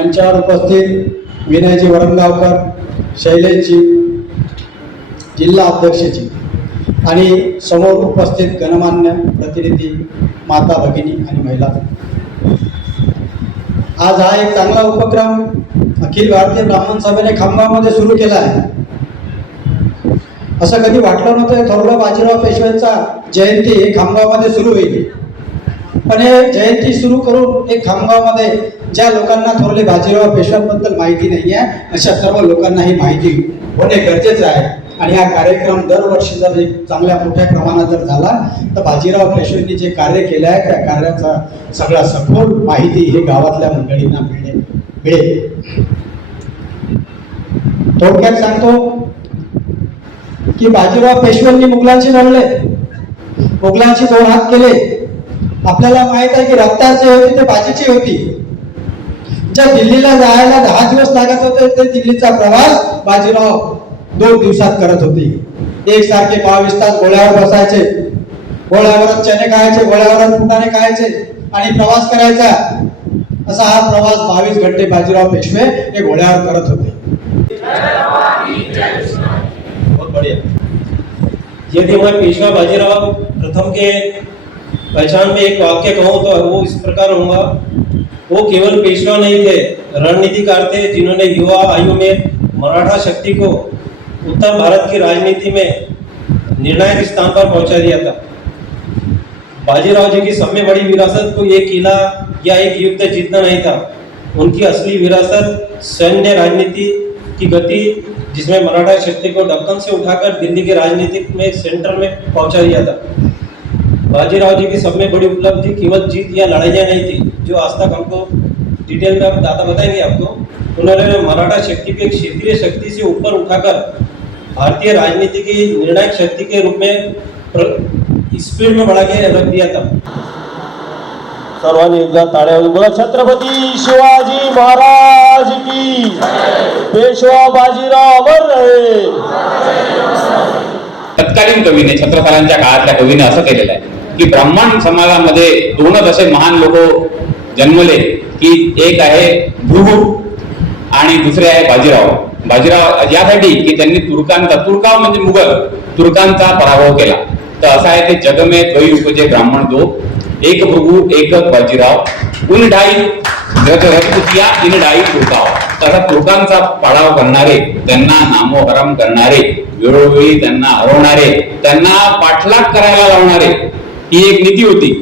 मंचावर उपस्थित विनयजी वरणगावकर, शैलेशजी, जिल्हा अध्यक्षजी आणि समोर उपस्थित गणमान्य प्रतिनिधी, माता भगिनी आणि महिला, आज हा एक चांगला उपक्रम अखिल भारतीय ब्राह्मण सभेने खामगावमध्ये सुरू केला आहे. असं कधी वाटलं नव्हतं थोरलं बाजीराव पेशव्यांचा जयंती हे खामगावमध्ये सुरू होईल, पण हे जयंती सुरू करून एक खामगावमध्ये ज्या लोकांना थोरले बाजीराव पेशव्यांबद्दल माहिती नाही आहे अशा सर्व लोकांना ही माहिती होणे गरजेचं आहे. आणि हा कार्यक्रम दरवर्षी जर एक चांगल्या मोठ्या प्रमाणात जर झाला तर बाजीराव पेशव्यांनी जे कार्य केलं आहे त्या कार्याचा सगळा सखोल माहिती हे गावातल्या मंडळींना मिळेल. थोडक्यात सांगतो की बाजीराव पेशव्यांनी मुघलांशी लढले, मुघलांशी 2 हात केले. आपल्याला माहित आहे की रफ्तार जे होती ते बाजीची होती. ज्या दिल्लीला जायला 10 दिवस लागत होते ते दिल्लीचा प्रवास बाजीराव 2 दिवसात करत होते. एकसारखे 22 तास घोड्यावर बसायचे, घोड्यावरच चणे खायचे, घोड्यावरच फुटाणे खायचे आणि प्रवास करायचा. असा हा प्रवास 22 घंटे बाजीराव पेशवे हे घोड्यावर करत होते. बहुत बढ़िया. यदि मैं पेशवा बाजीराव प्रथम के पहचान में एक वाक्य कहूँ तो वो इस प्रकार होगा, वो केवल पेशवा नहीं थे, रणनीतिकार थे जिन्होंने युवा आयु में मराठा शक्ति को उत्तर भारत की राजनीति में निर्णायक स्थान पर पहुंचा दिया था. बाजीराव जी की सब में बड़ी विरासत कोई एक किला या एक युद्ध जीतना नहीं था. उनकी असली विरासत सैन्य राजनीति की गति, जिसमें मराठा शक्ति को दक्कन से उठाकर दिल्ली के राजनीतिक में सेंटर में पहुंचा दिया था. बाजीराव जी की सब में बड़ी उपलब्धि केवल जीत या लड़ाइयाँ नहीं थी, जो आज तक हमको डिटेल में आप दादा बताएंगे आपको. उन्होंने मराठा शक्ति को एक क्षेत्रीय शक्ति से ऊपर उठाकर भारतीय राजनीति की निर्णायक शक्ति के रूप में स्पीड में बढ़ा के रख दिया था. सर्वांनी एकदा टाळ्या वाजवून बोला, छत्रपती शिवाजी महाराज की, पेशवा बाजीराव अमर रहे. तत्कालीन कवीने, छत्रसालांच्या काळातल्या कवीने असं केलेलं आहे की ब्राह्मण समाजामध्ये 2च असे महान लोक जन्मले की एक आहे भृगु आणि दुसरे आहे बाजीराव. बाजीराव यासाठी की त्यांनी तुर्काव म्हणजे मुघल, तुर्कांचा पराभव केला. तर असा आहे ते जग में कई उपजे ब्राह्मण दो, एक भृगु एक बाजीराव, उन ढाई रजपुतिया इन ढाई तुर्काव. तसा तुर्कांचा पाडाव करणारे, त्यांना नामोहरम करणारे, वेळोवेळी त्यांना हरवणारे, त्यांना पाठलाग करायला लावणारे, ही एक नीती होती.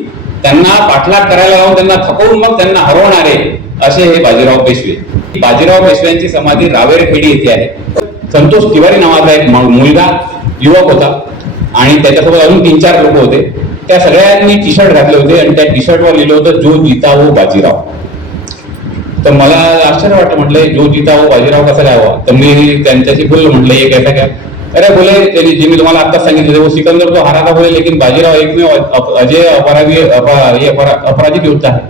त्यांना पाठलाग करायला लावून त्यांना थकवून मग त्यांना हरवणारे असे हे बाजीराव पेशवे. बाजीराव पेशव्यांची समाधी रावेरखेडी येथे आहे. संतोष तिवारी नावाचा एक मुलगा युवक होता आणि त्याच्यासोबत अजून 3-4 लोक होते. त्या सगळ्यांनी टी शर्ट घातले होते आणि त्या टी शर्टवर लिहिलं होतं जो जीता वो बाजीराव. तर मला आश्चर्य वाटलं, म्हटलं जो जीता वो बाजीराव कसा काय हवा. तर मी त्यांच्याशी बोललो, म्हटलं ये कैसा क्या. अरे बोले जे मी तुम्हाला आता सांगितलं वो सिकंदर तो हारा था बोले, लेकिन बाजीराव एकमेव अजय अपराजित योद्धा है.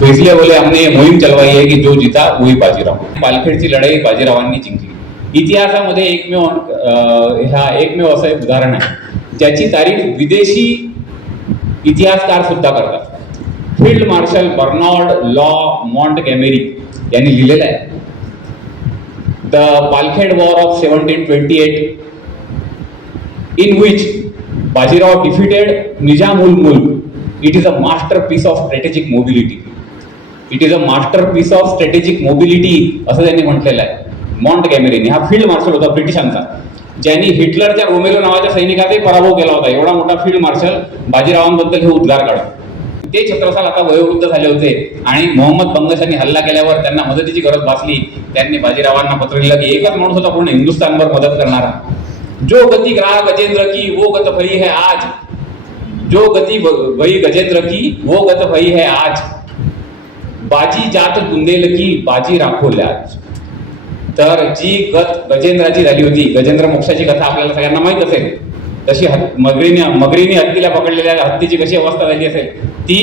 तो इसलिए बोले हमने मोहीम चलवाई है की जो जीता वही बाजीराव. पालखेडची लढाई बाजीरावांनी जिंकली. इतिहासामध्ये एकमेव असं एक उदाहरण आहे ज्याची तारीख विदेशी इतिहासकार सुद्धा करतात. Field marshal Bernard Law Montgomery यांनी लिहिलेलं आहे, the Palkhed war of 1728 in which Bajirao defeated Nizamul Mulk. It is a masterpiece of strategic mobility. It is a masterpiece of strategic mobility असं त्यांनी म्हटलेलं आहे. मॉन्टगोमेरीने, हा फील्ड मार्शल होता ब्रिटिशांचा, ज्यांनी हिटलरच्या रोमेलो नावाच्या सैनिकाचाही पराभव केला होता. एवढा मोठा फील्ड मार्शल बाजीरावांबद्दल हे उद्गार काढत. ते छत्रसाल आता वयोवृद्ध झाले होते आणि मोहम्मद बंगशांनी हल्ला केल्यावर त्यांना मदतीची गरज भासली. त्यांनी बाजीरावांना पत्र लिहिलं की एकच माणूस होता पूर्ण हिंदुस्थानभर मदत करणारा, जो गति ग्राह गजेंद्र की वो गत भई है आज, जो गति भई गजेंद्र की वो गत भई है आज, बाजी जात बुंदेल की बाजी राखो लाज. तर जी गत गजेंद्राची झाली होती, गजेंद्र मोक्षाची कथा आपल्याला सगळ्यांना माहित असेल, तशी मगरीने हत्तीला पकडलेल्या हत्तीची कशी अवस्था झाली असेल ती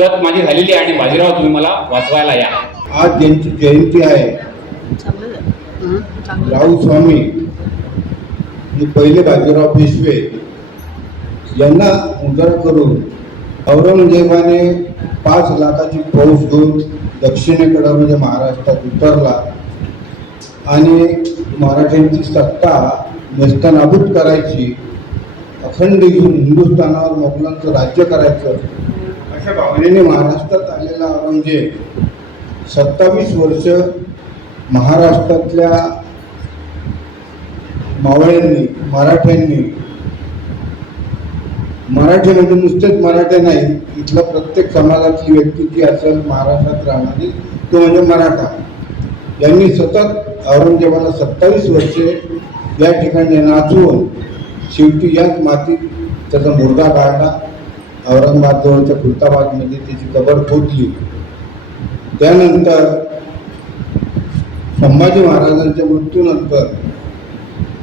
गत माझी झालेली आहे आणि बाजीराव तुम्ही मला वाचवायला या. आज ज्यांची जयंती आहे राऊत स्वामी हे पहिले बाजीराव पेशवे यांना उजाड करून औरंगजेबाने 5 लाखाची फौज घेऊन दक्षिणेकडं म्हणजे महाराष्ट्रात उतरला आणि मराठ्यांची सत्ता नेस्तनाबूत करायची, अखंड हिंदुस्थानावर मोगलांचं राज्य करायचं अशा भावनेने महाराष्ट्रात आलेला औरंगजेब 27 वर्ष महाराष्ट्रातल्या मावळ्यांनी मराठी म्हणजे नुसतेच मराठे नाही, इथलं प्रत्येक समाजातली व्यक्ती जी असेल महाराष्ट्रात राहणारी तो म्हणजे मराठा, यांनी सतत औरंगजेबाला 27 वर्षे या ठिकाणी नाचवून शेवटी याच मातीत त्याचा मुर्दा काढला. औरंगाबाद जवळच्या खुलताबादमध्ये त्याची कबर खोदली. त्यानंतर संभाजी महाराजांच्या मृत्यूनंतर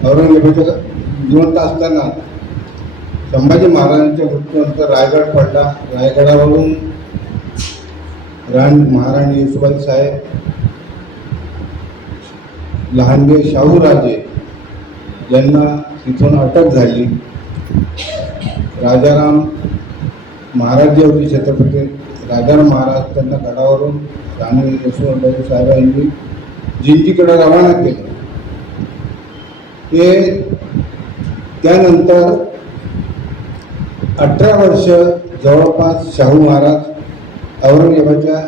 औरंगजेबाच्या जिवंत असताना संभाजी महाराजांच्या मृत्यूनंतर रायगड पडला. रायगडावरून महाराणी येसुबाई साहेब, लहानगे शाहूराजे यांना तिथून अटक झाली. राजाराम महाराज जे होते छत्रपती राजाराम महाराज त्यांना गडावरून राणी येसुबाई साहेब यांनी जिंजीकडे रवाना केलं. ते त्यानंतर 18 वर्ष जवळपास शाहू महाराज औरंगजेबाच्या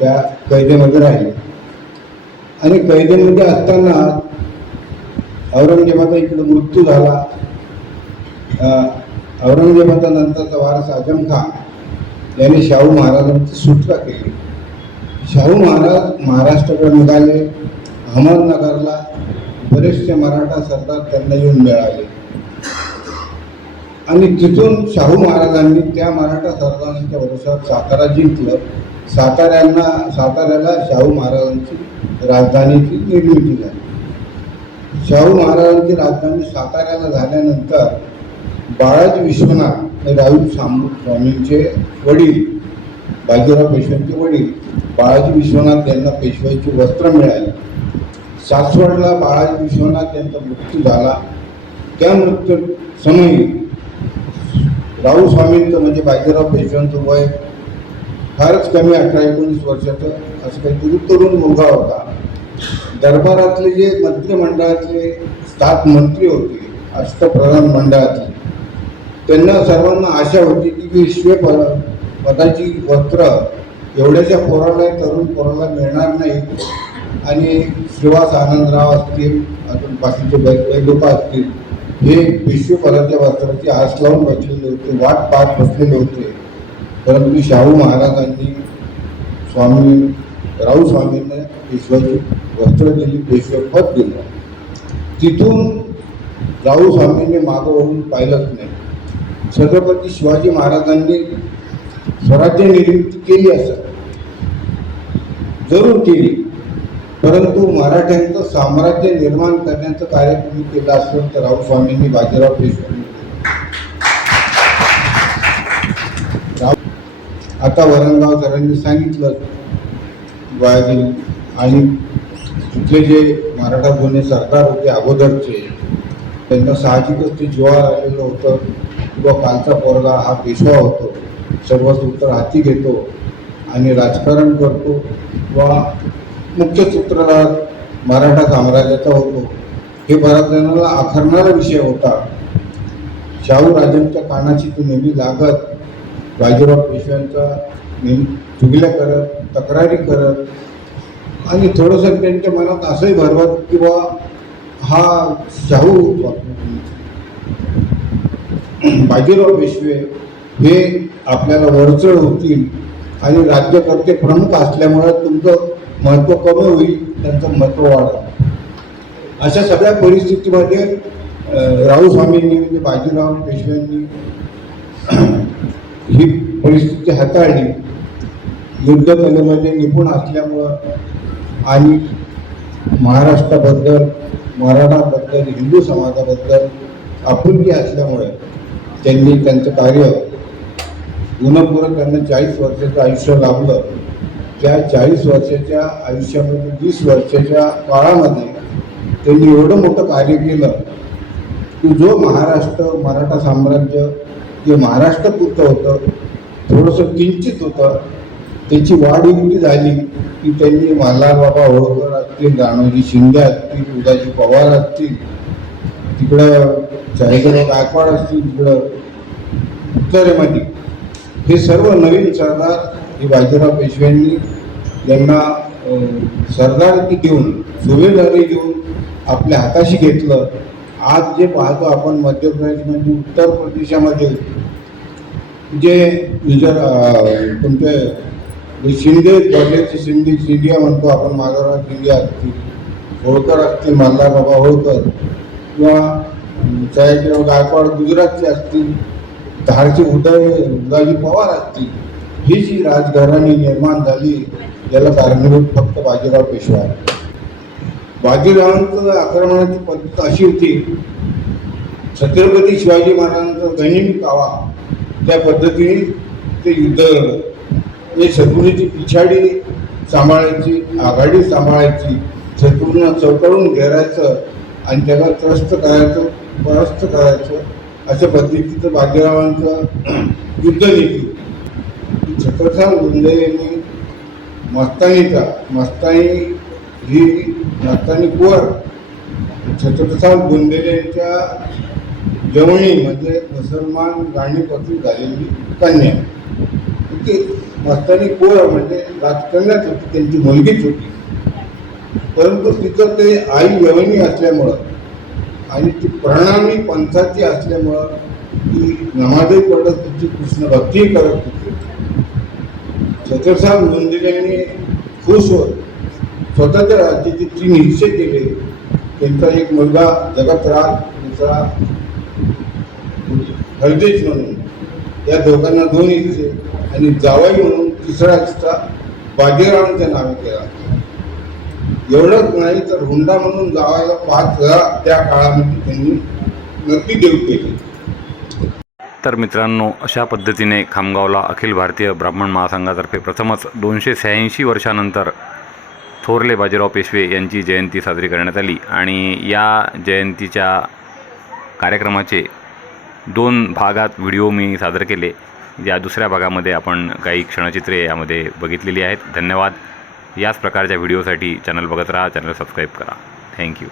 त्या कैदेमध्ये राहिले आणि कैदेमध्ये असताना औरंगजेबाचा इकडे मृत्यू झाला. औरंगजेबाचा नंतरचा वारस आजम खान यांनी शाहू महाराजांची सुटका केली. शाहू महाराज महाराष्ट्राकडे निघाले. अहमदनगरला बरेचसे मराठा सरदार त्यांना येऊन मिळाले आणि तिथून शाहू महाराजांनी त्या मराठा सरदारांच्या भरोशावर सातारा जिंकलं. साताऱ्याला शाहू महाराजांची राजधानीची निर्मिती झाली. शाहू महाराजांची राजधानी साताऱ्याला झाल्यानंतर बाळाजी विश्वनाथ राऊळ स्वामींचे वडील, बाजीराव पेशव्यांचे वडील बाळाजी विश्वनाथ यांना पेशवाईची वस्त्र मिळाली. सासवडला बाळाजी विश्वनाथ यांचा मृत्यू झाला. त्या मृत्यू समयी राऊळ स्वामींचं म्हणजे बाजीराव पेशव्यांचं वय फारच कमी, 18-19 वर्षाचं असं काहीतरी तरुण मुलगा होता. दरबारातले जे मंत्रिमंडळातले 7 मंत्री होते, अष्टप्रधान मंडळातले, त्यांना सर्वांना आशा होती की विश्व पदाची वस्त्र एवढ्याच्या पोराला, तरुण पोराला मिळणार नाही आणि श्रीवास आनंदराव असतील, अजून बाकीचे लोक असतील, हे विश्वपदाच्या वस्त्राची आस लावून बसलेले होते, वाट पाहत बसलेले होते. परंतु शाहू महाराजांनी राऊळ स्वामींना पेशवाची वस्त्र दिली, पेशवेपद दिलं. तिथून राऊळ स्वामींनी मागं वळून पाहिलंच नाही. छत्रपती शिवाजी महाराजांनी स्वराज्य निर्मिती केली असं जरूर केली, परंतु मराठ्यांचं साम्राज्य निर्माण करण्याचं कार्य तुम्ही केलं असेल तर राऊळ स्वामींनी, बाजीराव पेशव्यांनी. आता वरणगाव सरांनी सांगितलं बाळाजी आणि तिथले जे मराठा जुने सरदार होते अगोदरचे, त्यांना साहजिकच ते जीवावर आलेलं होतं किंवा कालचा पोरगा हा पेशवा होतो, सर्व सूत्र हाती घेतो आणि राजकारण करतो किंवा मुख्य सूत्रधार मराठा साम्राज्याचा होतो, हे बऱ्याच जणांना आखरणारा विषय होता. शाहू राजांच्या कानाची ती नेहमी लागत, बाजीराव पेशव्यांचा नेहमी चुगल्या करत, तक्रारी करत आणि थोडंसं त्यांच्या मनात असंही भरवत की बा हा शाहू बाजीराव पेशवे हे आपल्याला वरचढ होतील आणि राज्यकर्ते प्रमुख असल्यामुळे तुमचं महत्त्व कमी होईल, त्यांचं महत्त्व वाढेल. अशा सगळ्या परिस्थितीमध्ये राऊळ स्वामींनी म्हणजे बाजीराव पेशव्यांनी ही परिस्थिती हाताळली. युद्धकलेमध्ये निपुण असल्यामुळं आणि महाराष्ट्राबद्दल, मराठाबद्दल, हिंदू समाजाबद्दल आपुलकी असल्यामुळे त्यांनी त्यांचं कार्य गुणपूरक त्यांना 40 वर्षाचं आयुष्य लाभलं. त्या 40 वर्षाच्या आयुष्यामध्ये 20 वर्षाच्या काळामध्ये त्यांनी एवढं मोठं कार्य केलं की जो महाराष्ट्र, मराठा साम्राज्य जे महाराष्ट्रापुरतं होतं थोडंसं किंचित होतं. त्याची वाढ इतकी झाली की त्यांनी मल्हारबाबा होळकर असतील, राणोजी शिंदे असतील, उदाजी पवार असतील, तिकडं शाहीराव गायकवाड असतील, तिकडं उत्तरेमध्ये हे सर्व नवीन सरदार हे बाजीराव पेशव्यांनी यांना सरदारकी देऊन, सुभेदारी देऊन आपल्या हाताशी घेतलं. आज जे पाहतो आपण मध्य प्रदेशमध्ये, उत्तर प्रदेशामध्ये जे तुमचे शिंदे बघल्याचे सिंधिया म्हणतो आपण, माधवराव सिंधिया असतील, होळकर असतील, मल्हारबाबा होळकर, किंवा शाहीराव गायकवाड गुजरातचे असतील, धारचे उदाजी पवार असतील, ही जी राजघराणी निर्माण झाली याला कारणीभूत फक्त बाजीराव पेशवा आहे. बाजीरावांचं आक्रमणाची पद्धत अशी होती, छत्रपती शिवाजी महाराजांचा गनिमी कावा त्या पद्धतीने ते युद्ध लढलं. म्हणजे शत्रूची पिछाडी सांभाळायची, आघाडी सांभाळायची, शत्रूंना चौकळून घेरायचं आणि त्याला त्रस्त करायचं, परास्त करायचं, अशा पद्धतीचं बाजीरावांचं युद्धनीती. छत्रसाल बुंदे यांनी मस्तानी कुवर छत्रसाल बुंदेले यांच्या जवणी म्हणजे मुसलमान राणीपासून झालेली कन्या. ती मस्तानी कुवर म्हणजे राजकन्याच होती, त्यांची मुलगीच होती. परंतु तिचं ते आई यवनी असल्यामुळं आणि ती प्रणामी पंथाची असल्यामुळं ती नमाजही पडत होती, कृष्ण भक्तीही करत होती. छत्रसाल बुंदेल्यांनी खुश होत स्वतःच्या राज्याचे 3 हिस्से केले. त्यांचा एक मुलगा जगतराज, दुसरा हरदेश म्हणून, या दोघांना 2 हिस्से आणि जावई म्हणून 3रा हिस्सा बाजीरावांच्या नावे केला. एवढंच नाही तर हुंडा म्हणून जावायला 5,000 त्या काळामध्ये त्यांनी नक्की देऊ केली. तर मित्रांनो, अशा पद्धतीने खामगावला अखिल भारतीय ब्राह्मण महासंघातर्फे प्रथमच 286 वर्षानंतर थोरले बाजीराव पेशवे यांची जयंती साजरी करण्यात आली. आणि या जयंतीच्या कार्यक्रमाचे 2 भागात व्हिडिओ मी सादर केले. या दुसऱ्या भागामध्ये आपण काही क्षणचित्रे यामध्ये बघितलेली आहेत. धन्यवाद. याच प्रकारच्या व्हिडिओसाठी चॅनल बघत राहा, चॅनल सबस्क्राईब करा. थँक्यू.